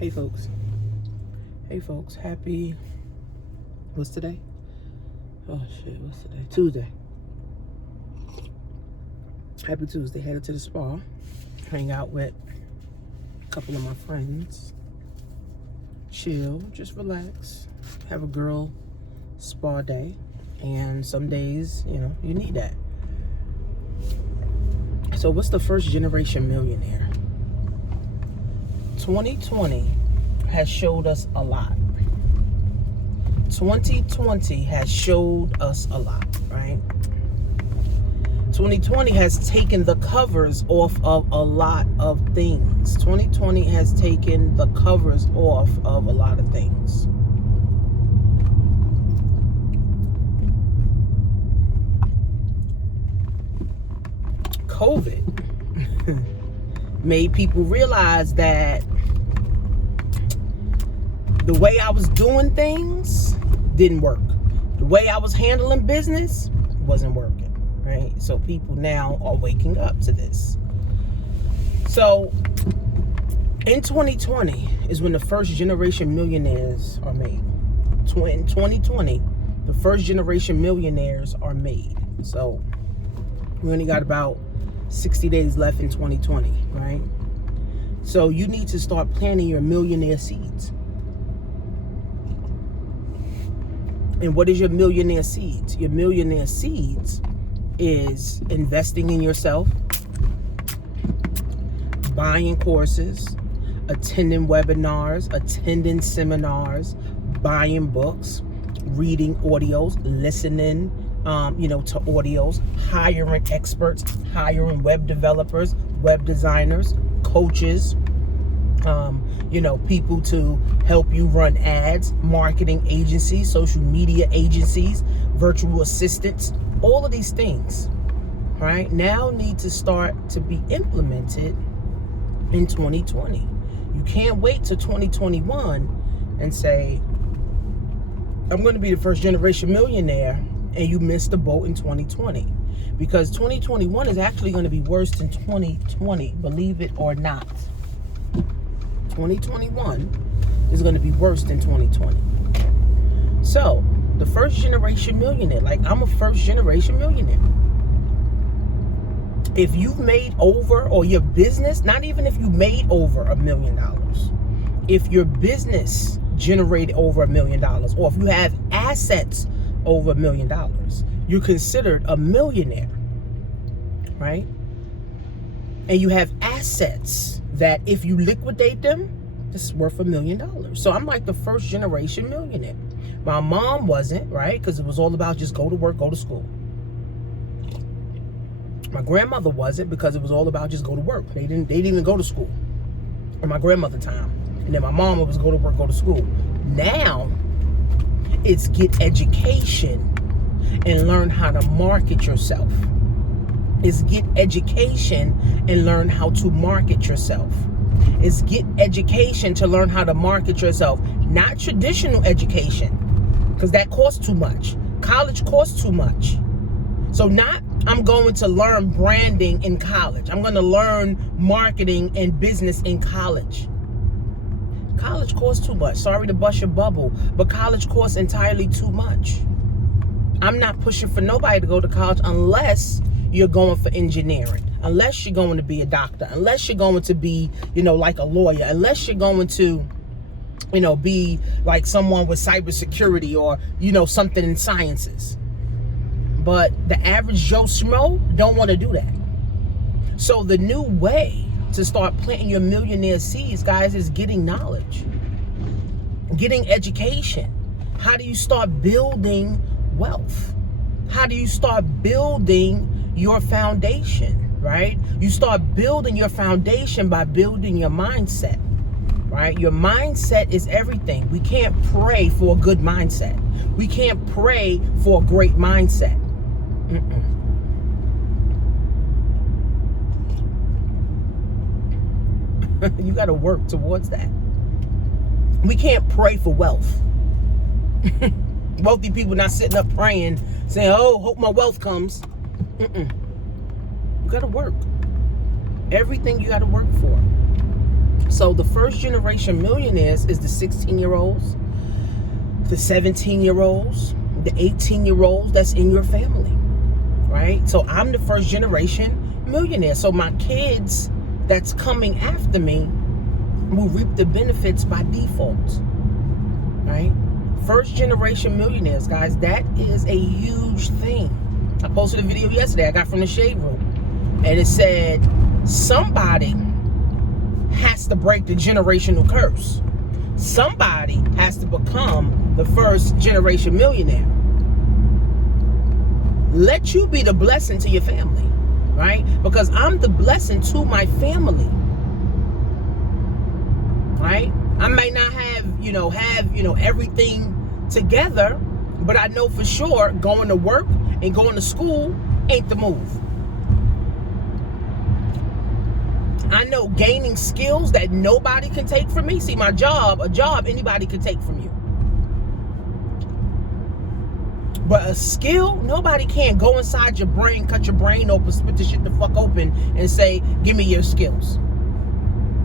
Hey folks, happy, what's today? Oh shit, what's today? Tuesday. Happy Tuesday. Headed to the spa, hang out with a couple of my friends, chill, just relax, have a girl spa day. And some days, you need that. So what's the first generation millionaire? 2020 has showed us a lot. 2020 has showed us a lot, right? 2020 has taken the covers off of a lot of things. 2020 has taken the covers off of a lot of things. COVID made people realize that the way I was doing things didn't work. The way I was handling business wasn't working, right? So people now are waking up to this. So in 2020 is when the first generation millionaires are made. In 2020, the first generation millionaires are made. So we only got about 60 days left in 2020, right? So you need to start planting your millionaire seeds. And what is your millionaire seeds? Your millionaire seeds is investing in yourself, buying courses, attending webinars, attending seminars, buying books, reading audios, listening to audios, hiring experts, hiring web developers, web designers, coaches, people to help you run ads, marketing agencies, social media agencies, virtual assistants, all of these things, right, now need to start to be implemented in 2020. You can't wait till 2021 and say, I'm going to be the first generation millionaire, and you missed the boat in 2020, because 2021 is actually going to be worse than 2020, believe it or not. 2021 is going to be worse than 2020. So the first generation millionaire, like I'm a first generation millionaire. If you've made over, or your business, not even if you made over $1 million, if your business generated over $1 million, or if you have assets over $1 million, you're considered a millionaire, right? And you have assets that if you liquidate them, it's worth $1 million. So I'm like the first generation millionaire. My mom wasn't, right? Because it was all about just go to work, go to school. My grandmother wasn't, because it was all about just go to work. They didn't even go to school in my grandmother's time. And then my mom was go to work, go to school. Now it's get education and learn how to market yourself. It's get education and learn how to market yourself. It's get education to learn how to market yourself. Not traditional education, because that costs too much. College costs too much. So not I'm going to learn branding in college. I'm going to learn marketing and business in college. College costs too much. Sorry to bust your bubble, but college costs entirely too much. I'm not pushing for nobody to go to college unless you're going for engineering, unless you're going to be a doctor, unless you're going to be, like a lawyer, unless you're going to, be like someone with cybersecurity or, something in sciences. But the average Joe Schmo don't want to do that. So the new way to start planting your millionaire seeds, guys, is getting knowledge, getting education. How do you start building wealth? How do you start building your foundation, right? You start building your foundation by building your mindset, right? Your mindset is everything. We can't pray for a good mindset. We can't pray for a great mindset. You got to work towards that. We can't pray for wealth. Wealthy people not sitting up praying, saying, oh, hope my wealth comes. You got to work. Everything you got to work for. So the first generation millionaires is the 16-year-olds, the 17-year-olds, the 18-year-olds that's in your family, right? So I'm the first generation millionaire. So my kids that's coming after me will reap the benefits by default, right? First generation millionaires, guys, that is a huge thing. I posted a video yesterday I got from the Shade Room, and it said somebody has to break the generational curse. Somebody has to become the first generation millionaire. Let you be the blessing to your family, right? Because I'm the blessing to my family, right? I might not have everything together, but I know for sure going to work and going to school ain't the move. I know gaining skills that nobody can take from me. See, a job anybody can take from you. But a skill, nobody can go inside your brain, cut your brain open, split the shit the fuck open and say, give me your skills.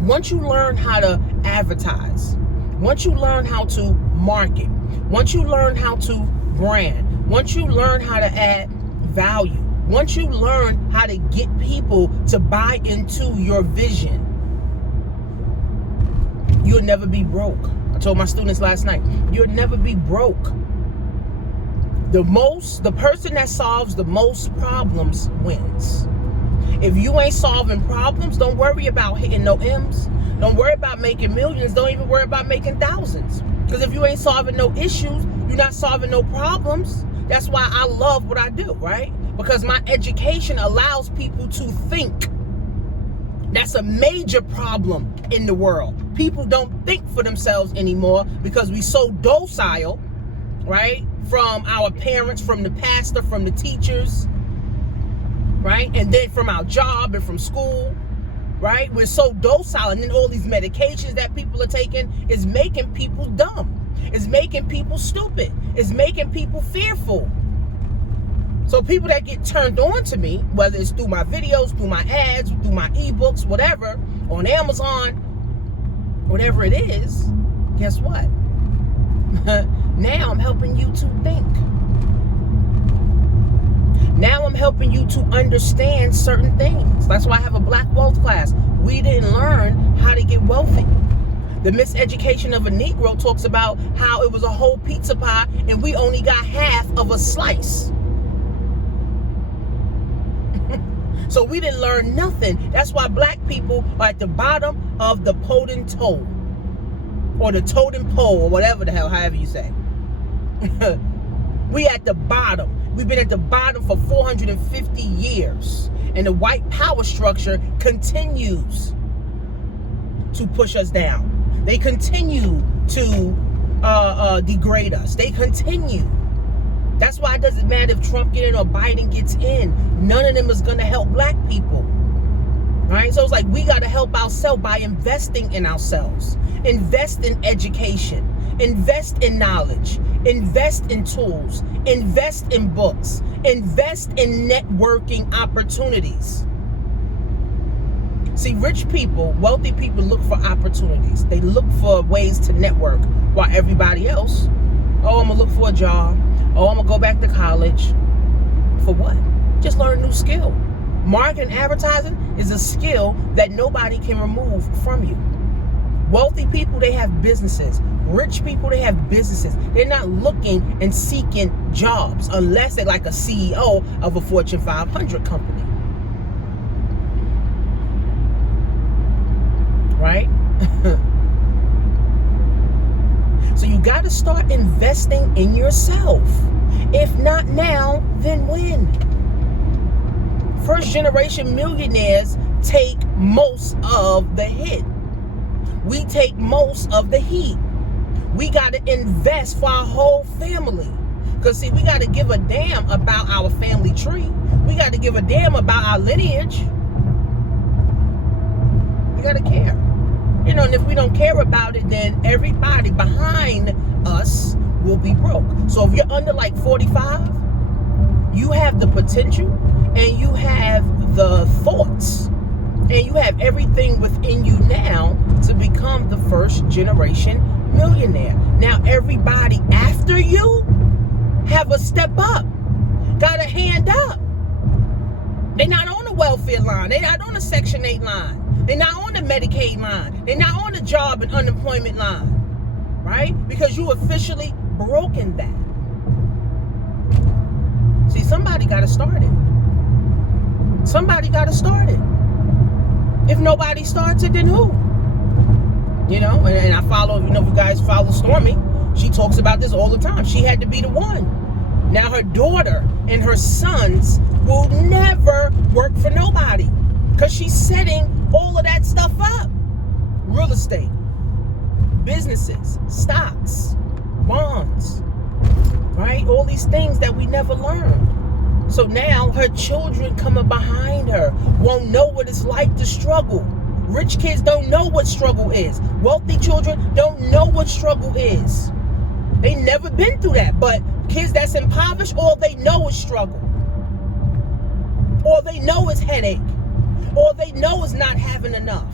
Once you learn how to advertise, once you learn how to market, once you learn how to brand, once you learn how to add value, once you learn how to get people to buy into your vision, you'll never be broke. I told my students last night, you'll never be broke. The person that solves the most problems wins. If you ain't solving problems, don't worry about hitting no M's. Don't worry about making millions. Don't even worry about making thousands. Because if you ain't solving no issues, you're not solving no problems. That's why I love what I do, right? Because my education allows people to think. That's a major problem in the world. People don't think for themselves anymore because we so docile, right? From our parents, from the pastor, from the teachers, right? And then from our job and from school, right? We're so docile, and then all these medications that people are taking is making people dumb. It's making people stupid. It's making people fearful. So people that get turned on to me, whether it's through my videos, through my ads, through my ebooks, whatever, on Amazon, whatever it is, guess what? Now I'm helping you to think. Now I'm helping you to understand certain things. That's why I have a Black Wealth class. We didn't learn how to get wealthy. The Miseducation of a Negro talks about how it was a whole pizza pie and we only got half of a slice. So we didn't learn nothing. That's why black people are at the bottom of the totem pole, or the totem pole, or whatever the hell, however you say. We at the bottom. We've been at the bottom for 450 years. And the white power structure continues to push us down. They continue to degrade us. They continue. That's why it doesn't matter if Trump gets in or Biden gets in. None of them is going to help black people. Right? So it's like we got to help ourselves by investing in ourselves. Invest in education. Invest in knowledge. Invest in tools. Invest in books. Invest in networking opportunities. See, rich people, wealthy people look for opportunities. They look for ways to network, while everybody else, oh, I'm going to look for a job. Oh, I'm going to go back to college. For what? Just learn a new skill. Marketing and advertising is a skill that nobody can remove from you. Wealthy people, they have businesses. Rich people, they have businesses. They're not looking and seeking jobs unless they're like a CEO of a Fortune 500 company. Right? So you got to start investing in yourself. If not now, then when? First generation millionaires take most of the hit. We take most of the heat. We got to invest for our whole family. Because see, we got to give a damn about our family tree. We got to give a damn about our lineage. We got to care. You know, and if we don't care about it, then everybody behind us will be broke. So if you're under like 45, you have the potential and you have the thoughts and you have everything within you now to become the first generation millionaire. Now everybody after you have a step up, got a hand up. They're not on the welfare line. They're not on the Section 8 line. They're not on the Medicaid line. They're not on the job and unemployment line, right? Because you officially broken that. See, somebody got to start it. Somebody got to start it. If nobody starts it, then who? You know, and I follow, you know, if you guys follow Stormy, she talks about this all the time. She had to be the one. Now her daughter and her sons will never work for nobody because she's setting all of that stuff up. Real estate, businesses, stocks, bonds, right? All these things that we never learned. So now her children coming behind her won't know what it's like to struggle. Rich kids don't know what struggle is. Wealthy children don't know what struggle is. They never been through that. But kids that's impoverished, all they know is struggle. All they know is headache. All they know is not having enough.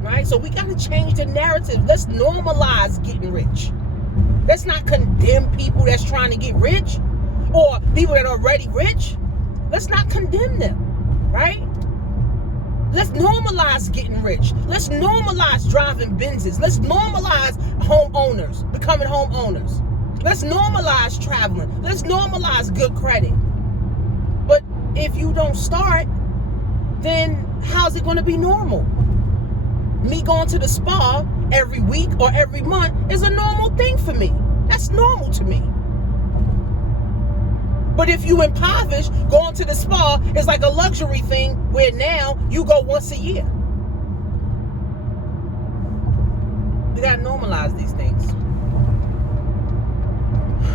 Right? So we got to change the narrative. Let's normalize getting rich. Let's not condemn people that's trying to get rich or people that are already rich. Let's not condemn them. Right? Let's normalize getting rich. Let's normalize driving Benzes. Let's normalize homeowners, becoming homeowners. Let's normalize traveling. Let's normalize good credit. But if you don't start, then how's it going to be normal? Me going to the spa every week or every month is a normal thing for me. That's normal to me. But if you impoverished, going to the spa is like a luxury thing where now you go once a year. You gotta normalize these things.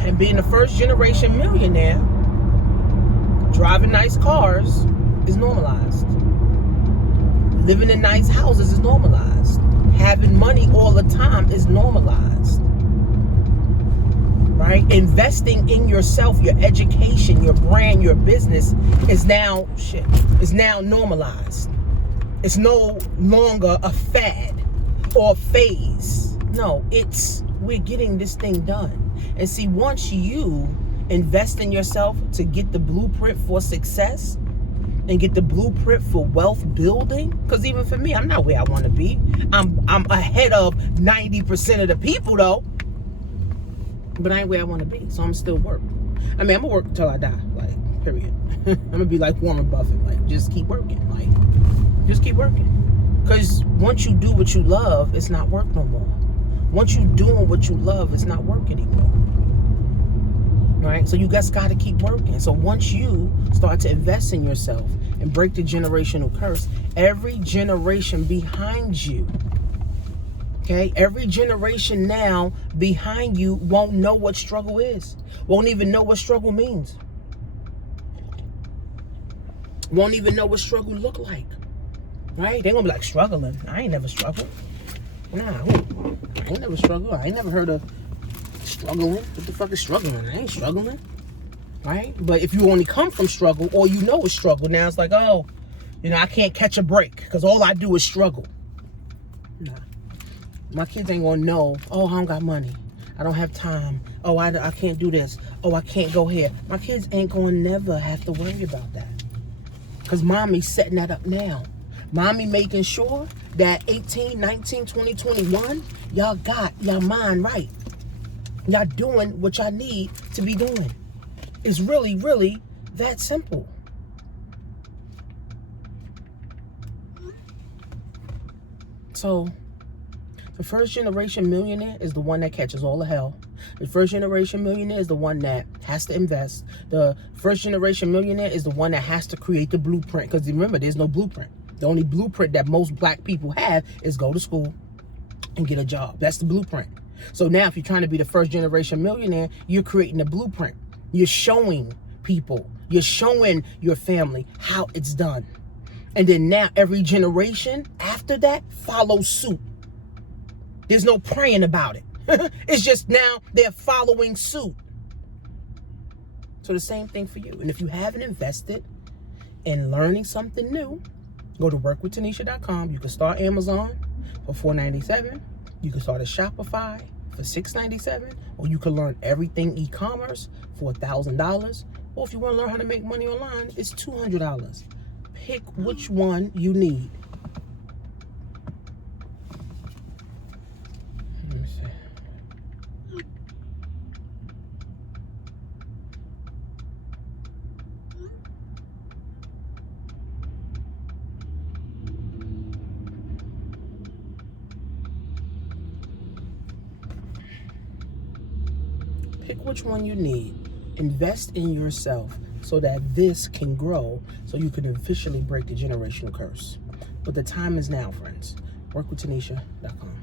And being the first generation millionaire, driving nice cars is normalized. Living in nice houses is normalized. Having money all the time is normalized. Right? Investing in yourself, your education, your brand, your business is now normalized. It's no longer a fad or a phase. No, we're getting this thing done. And see, once you invest in yourself to get the blueprint for success and get the blueprint for wealth building, because even for me, I'm not where I want to be. I'm ahead of 90% of the people though. But I ain't where I want to be, so I'm still work. I mean, I'm gonna work until I die, like, period. I'm gonna be like Warren Buffett, like, just keep working, like, just keep working. Because once you do what you love, it's not work no more. Once you doing what you love, it's not work anymore. Right? So you guys got to keep working. So once you start to invest in yourself and break the generational curse, every generation behind you, okay, every generation now behind you won't know what struggle is. Won't even know what struggle means. Won't even know what struggle look like. Right? They're going to be like, struggling? I ain't never struggled. Nah, I ain't never struggled. I ain't never heard of struggling. What the fuck is struggling? I ain't struggling. Right? But if you only come from struggle, all you know is struggle. Now it's like, oh, you know, I can't catch a break because all I do is struggle. Nah. My kids ain't gonna know, oh, I don't got money. I don't have time. Oh, I can't do this. Oh, I can't go here. My kids ain't gonna never have to worry about that. Because mommy's setting that up now. Mommy making sure that 18, 19, 20, 21, y'all got y'all mind right. Y'all doing what y'all need to be doing. It's really, really that simple. So, the first generation millionaire is the one that catches all the hell. The first generation millionaire is the one that has to invest. The first generation millionaire is the one that has to create the blueprint. Because remember, there's no blueprint. The only blueprint that most black people have is go to school and get a job. That's the blueprint. So now if you're trying to be the first generation millionaire, you're creating a blueprint. You're showing people, you're showing your family how it's done. And then now every generation after that follows suit. There's no praying about it. It's just now they're following suit. So the same thing for you. And if you haven't invested in learning something new, Go to workwithtanisha.com. You can start Amazon for $4.97. You can start a Shopify for $6.97. Or you can learn everything e-commerce for $1,000. Or if you want to learn how to make money online, it's $200. Pick which one you need. Let me see. Pick which one you need. Invest in yourself so that this can grow, so you can officially break the generational curse. But the time is now, friends. Workwithtanisha.com.